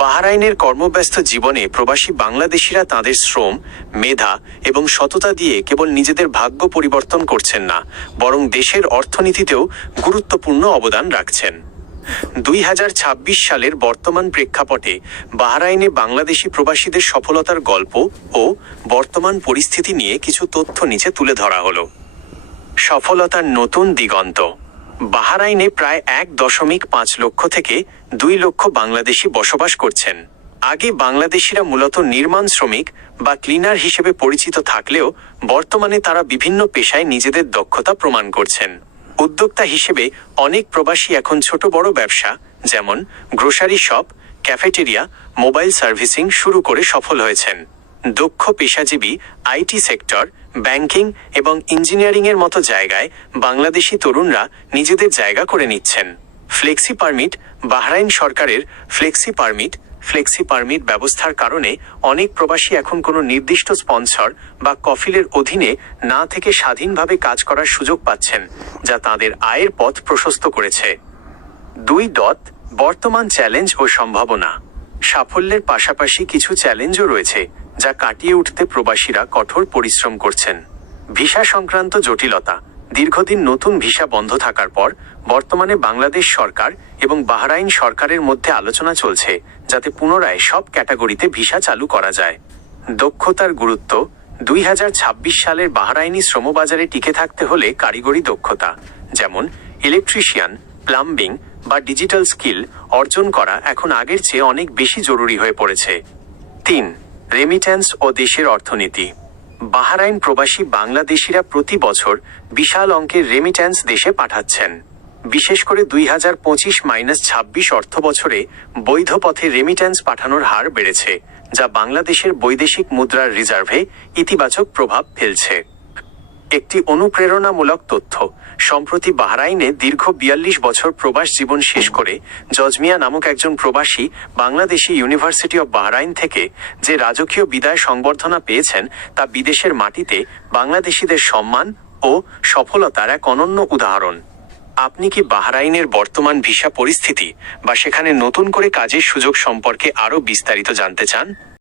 বাহরাইনের কর্মব্যস্ত জীবনে প্রবাসী বাংলাদেশিরা তাদের শ্রম, মেধা এবং সততা দিয়ে কেবল নিজেদের ভাগ্য পরিবর্তন করছেন না, বরং দেশের অর্থনীতিতেও গুরুত্বপূর্ণ অবদান রাখছেন। দুই হাজার ছাব্বিশ সালের বর্তমান প্রেক্ষাপটে বাহরাইনে বাংলাদেশি প্রবাসীদের সফলতার গল্প ও বর্তমান পরিস্থিতি নিয়ে কিছু তথ্য নিচে তুলে ধরা হলো। সফলতার নতুন দিগন্ত। বাহারাইনে প্রায় এক দশমিক পাঁচ লক্ষ থেকে দুই লক্ষ বাংলাদেশি বসবাস করছেন। আগে বাংলাদেশিরা মূলত নির্মাণ শ্রমিক বা ক্লিনার হিসেবে পরিচিত থাকলেও বর্তমানে তারা বিভিন্ন পেশায় নিজেদের দক্ষতা প্রমাণ করছেন। উদ্যোক্তা হিসেবে অনেক প্রবাসী এখন ছোট বড় ব্যবসা, যেমন grocery shop, cafeteria, mobile servicing শুরু করে সফল হয়েছেন। দক্ষ পেশাজীবী আইটি সেক্টর, ব্যাংকিং এবং ইঞ্জিনিয়ারিংয়ের মতো জায়গায় বাংলাদেশি তরুণরা নিজেদের জায়গা করে নিচ্ছেন। ফ্লেক্সি পারমিট, বাহরাইন সরকারের ফ্লেক্সি পারমিট ফ্লেক্সি পারমিট ব্যবস্থার কারণে অনেক প্রবাসী এখন কোনো নির্দিষ্ট স্পন্সর বা কফিলের অধীনে না থেকে স্বাধীনভাবে কাজ করার সুযোগ পাচ্ছেন, যা তাদের আয়ের পথ প্রশস্ত করেছে। দুই ডট, বর্তমান চ্যালেঞ্জ ও সম্ভাবনা। সাফল্যের পাশাপাশি কিছু চ্যালেঞ্জও রয়েছে, যা কাটিয়ে উঠতে প্রবাসীরা কঠোর পরিশ্রম করছেন। ভিসা সংক্রান্ত জটিলতা, দীর্ঘদিন নতুন ভিসা বন্ধ থাকার পর বর্তমানে বাংলাদেশ সরকার এবং বাহরাইন সরকারের মধ্যে আলোচনা চলছে, যাতে পুনরায় সব ক্যাটাগরিতে ভিসা চালু করা যায়। দক্ষতার গুরুত্ব, দুই হাজার ছাব্বিশ সালের বাহরাইনি শ্রমবাজারে টিকে থাকতে হলে কারিগরি দক্ষতা, যেমন ইলেকট্রিশিয়ান, প্লাম্বিং বা ডিজিটাল স্কিল অর্জন করা এখন আগের চেয়ে অনেক বেশি জরুরি হয়ে পড়েছে। তিন রেমিট্যান্স ও দেশের অর্থনীতি। বাহারাইন প্রবাসী বাংলাদেশিরা প্রতি বছর বিশাল অঙ্কের রেমিট্যান্স দেশে পাঠাচ্ছেন। বিশেষ করে দুই হাজার পঁচিশ মাইনাস ছাব্বিশ অর্থ বছরে বৈধ পথে রেমিট্যান্স পাঠানোর হার বেড়েছে, যা বাংলাদেশের বৈদেশিক মুদ্রার রিজার্ভে ইতিবাচক প্রভাব ফেলছে। একটি অনুপ্রেরণামূলক তথ্য। সম্প্রতি বাহরাইনে দীর্ঘ বিয়াল্লিশ বছর প্রবাস জীবন শেষ করে জজমিয়া নামক একজন প্রবাসী বাংলাদেশি ইউনিভার্সিটি অব বাহরাইন থেকে যে রাজকীয় বিদায় সংবর্ধনা পেয়েছেন তা বিদেশের মাটিতে বাংলাদেশিদের সম্মান ও সফলতার এক অনন্য উদাহরণ। আপনি কি বাহরাইনের বর্তমান ভিসা পরিস্থিতি বা সেখানে নতুন করে কাজের সুযোগ সম্পর্কে আরও বিস্তারিত জানতে চান?